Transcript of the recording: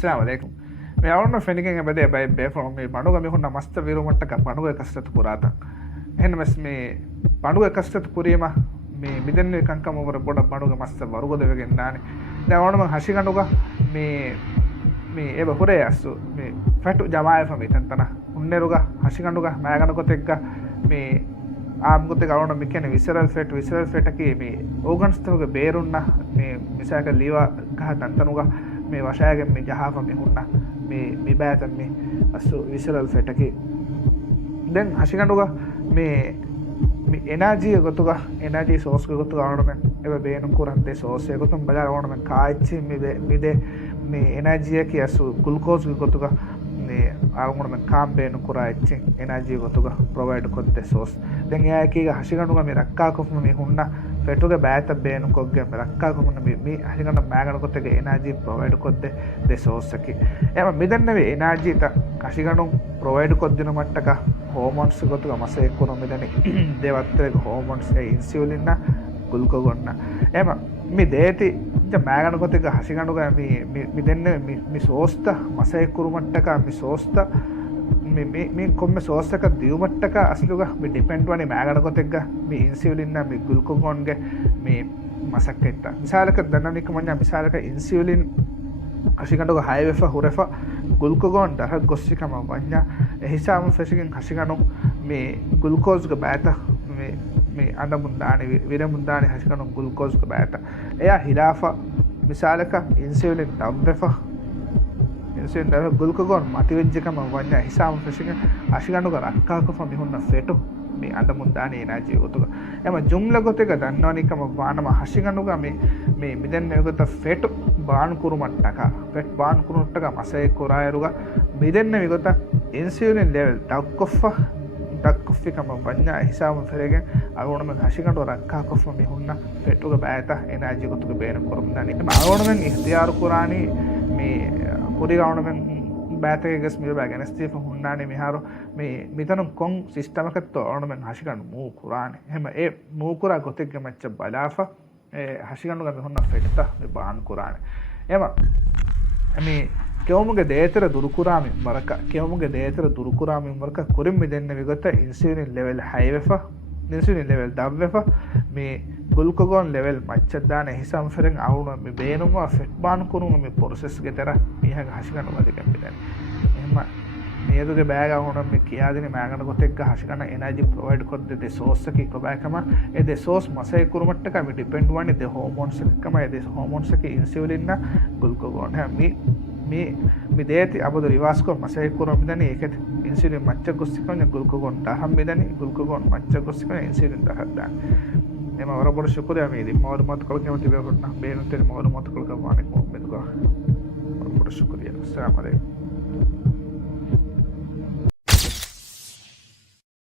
assalamu alaikum me awno fendigen e bade bay be from me panuga me honna masta virumatta ka panuga kastat kurata ehna mes me panuga kastat kurima me midenne kankam over boda panuga masta warugoda wegen nane da awno man hashiganduga me eba hore assu me fatu jamaaya fa me tantana unneruga hashiganduga magana kotegga me ආම්ගොත ගවන මිකන විසරල් ෆෙට කි මේ ඕගන්ස්තවක බේරුන්න මේ මිසාක ලීවා ගහ තන්තනුග මේ වශයගෙන් මේ ජහාප මෙහුන්න මේ බෑතන් මේ අස්සු විසරල් ෆෙටකි දැන් හසිකඩුග මේ එනාජී ගොතුග එනාජී සෝස්ක ගොතු ගවනම එව බේනු කුරන්තේ සෝසය ගොතුම් බජා ගවනම කාච්චි මිදේ මේ එනාජිය කිය අස්සු ගුල්කෝස් ගොතුග ආගුණම කාම්බේනු කුරාච්චි එනර්ජි ගොතුග ප්‍රොවයිඩ් කොද්දේ සෝස් දැන් එයාකීග හසිගණුග මේ රක්කා කොෆම මේ හුන්න ෆෙටුගේ බෑත බේනු කොග්ගේ මේ රක්කා කොමුන මේ හසිගණ මෑගණ කොත්තේ එනර්ජි ප්‍රොවයිඩ් කොද්දේ දේ සෝස් එකි එම මිදන්නේ එනර්ජි ත හසිගණු ප්‍රොවයිඩ් කොද්දින මට්ටක හෝමෝන්ස් ගොතුග මසේ කුරු මිදන්නේ දේවත්‍රේ හෝමෝන්ස් ඒ ඉන්සියුලින් ගුල්කෝගොන්න එම මේ දේති මෑගණ කොතක හසිගණුග මිදන්න මි සෝස්ත මසය කුරුමට්ටක මි සෝස්ත මේ කොම සෝස්සක දියවමට්ටක අස්ලුග ඩිපෙන්ට්වනි මෑගණ කොතෙක්ග මේ ඉන්සිවලින්න මේ ගුල්කොගොන්ගේ මේ මසක්කෙත්ත මිසාලක දන්නනික මඥ මිසාලක ඉන්සිවලින් හසිකටුග හයවෙෆ හුරෙෆ ගුල්කොගොන් දහ ගොස්සිකම වඥ එහිසාම ෆෙසිකින් හසිගණු මේ ගුල්කෝස්ග බෑත මේ අඳ මුන්දාන විර මුන්දාන හසිකණු ගුල්කෝස්ග බෑත එයා හිලාෆ මිසාලක ඉන්සිවලින් දම්වෙෆ ඉන්සිවලින් දව ගුල්කොගොන් මතිවෙච්ජකම වඥ හිසාම ෆෙසිකින් හසිකණුග රක්කාකොෆ මිහුන්න ෆෙටු මේ අඳ මුන්දාන එනාජී උතුග එම ජුම්ල ගොතක දන්නවනිකම වානම හසිකණුග මේ මිදන්න යොගත ෆෙටු බාන් කුරුමට්ටක ෆෙට් බාන් කුරුමට්ටක මසය කුරායරුග මිදන්න විගොත ඉන්සිවලින් ලෙවල් ඩක්කොෆිකම වඥා හිසාම ෆෙරගෙන් අගුණම හසිකණුව රක්කා කොෆ මිහුන්න ෆෙටුග බෑත එනාජී ගොතුග බේන කුරුම්දානි එම අගුණමෙන් ඉඛතියාර කුරානි මේ කුරි ගවුණමෙන් බෑතකෙස් මිර බෑගනස්තීප හුන්නානේ මිහාරු මේ මිතනම් කොන් සිස්ටමකත් ඕනමෙන් හසිකණු මූ කුරානේ එහෙම ඒ මූ කුරා ගොතෙක්ග මච්ච බලාෆා හසිකණුග මිහුන්න ෆෙටත මේ බාන් කුරානේ එම මේ කෙවමුගේ දේතර දුරුකුරාමින් වරක කෙවමුගේ දේතර දුරුකුරාමින් වරක කුරින් මිදෙන්න විගත ඉන්සියුලින් ලෙවල් 6 වෙෆ ඉන්සියුලින් ලෙවල් 10 වෙෆ මේ ගුල්කොගොන් ලෙවල් මච්චදාන හිසම් ෆෙරෙන් අවුන මේ බේනුම ෆෙට් බාන් කුරුම මේ ප්‍රොසෙස් ගෙතර මිහග හසිකණු වදිකම් බෙදන්නේ එහෙම මේදුගේ බෑග අවුන මේ කියාදින මෑගන කොතෙක්ග හසිකණ එනර්ජි ප්‍රොවයිඩ් කොද්ද දේ සෝස් එකේ කොබෑකම ඒ දේ සෝස් මසයි කුරුමට්ටක මේ ඩිපෙන්ඩ් වන්නේ දේ හෝමෝන්ස් එකකම ඒ දේ හෝමෝන්ස් එකේ ඉන්සියුලින් ගුල්කොගොන් මේ දේති අබද රිවාස්කෝ මසය කුරුම මිදන්නේ ඒකත් ඉන්සියුලින් මච්ච ගොස්සිකෝන ගුල්කොගොන් දහම් මිදන්නේ ගුල්කොගොන් මච්ච ගොස්සිකෝන ඉන්සියුලින් දහක් දාන්න එම වරබොර ශුක්‍රියා මේදී මවරුමත් කලකම තිබෙන්න බේනුතේ මවරුමත් කලකම අනෙක් මොම්බෙදුගා වරබොර ශුක්‍රියා අස්සලාමු අලයිකුම්